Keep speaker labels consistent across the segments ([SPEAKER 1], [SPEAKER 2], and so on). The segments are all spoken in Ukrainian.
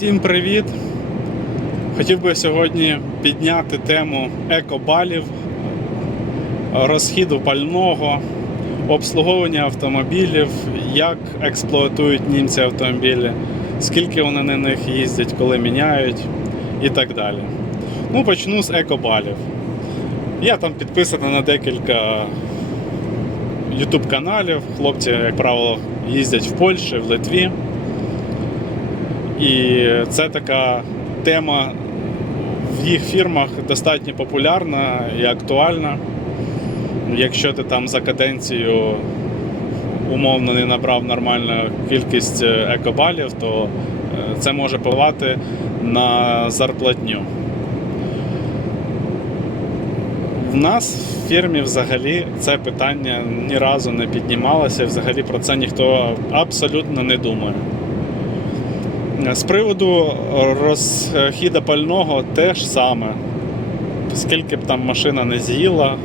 [SPEAKER 1] Всім привіт! Хотів би сьогодні підняти тему екобалів, розхіду пального, обслуговування автомобілів, як експлуатують німці автомобілі, скільки вони на них їздять, коли міняють і так далі. Ну, почну з екобалів. Я там підписаний на декілька YouTube каналів. Хлопці, як правило, їздять в Польщі, в Литві. І це така тема в їх фірмах достатньо популярна і актуальна. Якщо ти там за каденцію умовно не набрав нормальну кількість екобалів, то е, це може впливати на зарплатню. В нас в фірмі взагалі це питання ні разу не піднімалося, взагалі про це ніхто абсолютно не думає. З приводу розхіда пального теж саме. Скільки б там машина не з'їла,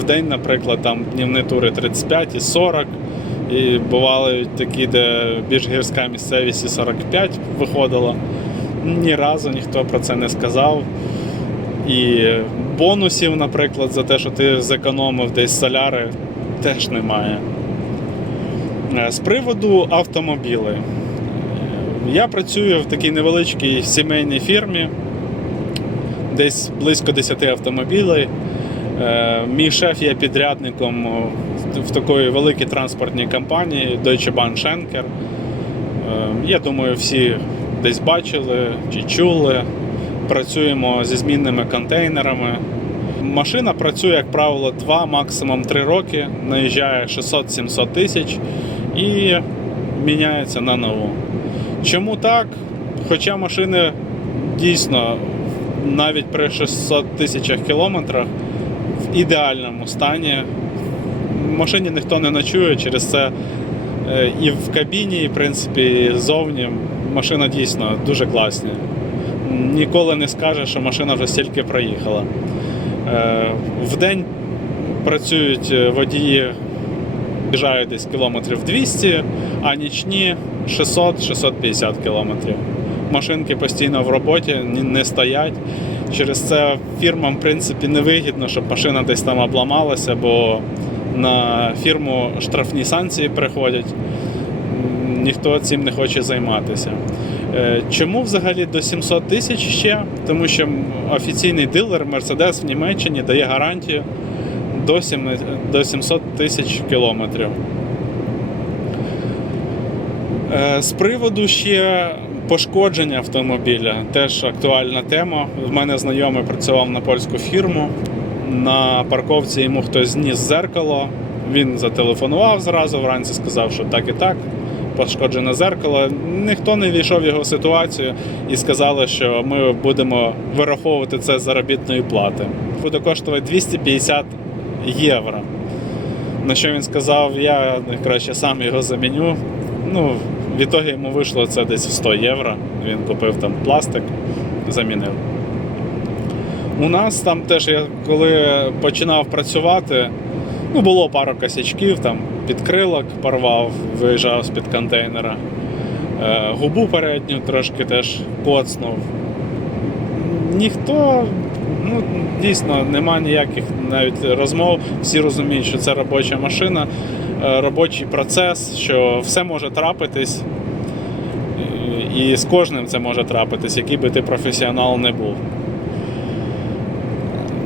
[SPEAKER 1] в день, наприклад, там днівні тури 35 і 40, і бували такі, де більш гірська місцевість і 45 виходила. Ні разу ніхто про це не сказав. І бонусів, наприклад, за те, що ти зекономив десь соляри, теж немає. Е, З приводу автомобілів. Я працюю в такій невеличкій сімейній фірмі, десь близько 10 автомобілів. Е, Мій шеф є підрядником в такої великій транспортній компанії Deutsche Bahn Schenker. Е, Я думаю, всі десь бачили чи чули. Працюємо зі змінними контейнерами. Машина працює, як правило, 2, максимум 3 роки, наїжджає 600-700 тисяч і міняється на нову. Чому так? Хоча машини дійсно навіть при 600 тисячах кілометрах в ідеальному стані. В машині ніхто не ночує, через це е, і в кабіні, і в принципі і ззовні машина дійсно дуже класна. Ніколи не скаже, що машина вже стільки проїхала. Е, В день працюють е, водії Біжають десь кілометрів 200, а нічні 600-650 кілометрів. Машинки постійно в роботі, не стоять. Через це фірмам, в принципі, невигідно, щоб машина десь там обламалася, бо на фірму штрафні санкції приходять. Ніхто цим не хоче займатися. Е, Чому взагалі до 700 тисяч ще? Тому що офіційний дилер Mercedes в Німеччині дає гарантію до, 7, до 700 тисяч кілометрів. Е, З приводу ще пошкодження автомобіля, теж актуальна тема. В мене знайомий працював на польську фірму. На парковці йому хтось зніс зеркало. Він зателефонував зразу вранці, сказав, що так і так. Пошкоджене зеркало. Ніхто не війшов в його ситуацію і сказали, що ми будемо вираховувати це заробітної плати. Буде коштувати 250 євро. На що він сказав, я краще сам його заміню. Ну, в ітогі йому вийшло це десь 100 євро. Він купив там пластик, замінив. У нас там теж, я коли починав працювати, ну, було пару косячків, там підкрилок порвав, виїжджав з-під контейнера. Е, Губу передню трошки теж коцнув. Ніхто, ну дійсно, нема ніяких навіть розмов. Всі розуміють, що це робоча машина, е, робочий процес, що все може трапитись. І- з кожним це може трапитись, який би ти професіонал не був.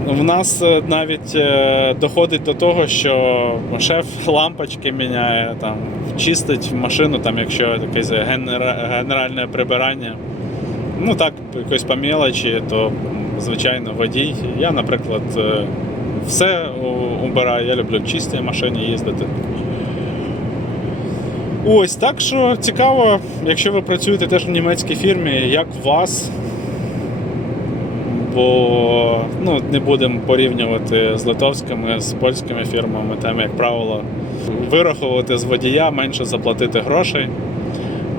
[SPEAKER 1] В нас е, навіть е, доходить до того, що шеф лампочки міняє, там, чистить машину, там, якщо якесь генера- генеральне прибирання. Ну так, якось по мелочі, то звичайно водій. Я, наприклад, е, все убираю, я люблю в чистій машині їздити. Ось так що цікаво, якщо ви працюєте теж в німецькій фірмі, як вас. Бо ну, не будемо порівнювати з литовськими, з польськими фірмами, там, як правило, вираховувати з водія, менше заплатити грошей.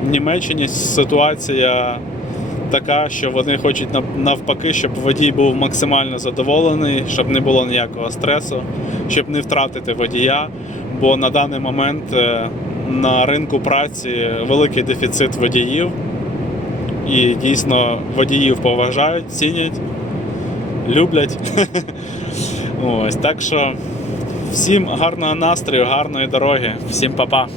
[SPEAKER 1] В Німеччині ситуація така, що вони хочуть навпаки, щоб водій був максимально задоволений, щоб не було ніякого стресу, щоб не втратити водія. Бо на даний момент е, на ринку праці великий дефіцит водіїв. і дійсно водіїв поважають, цінять, люблять. Ось так що всім гарного настрою, гарної дороги, всім па-па.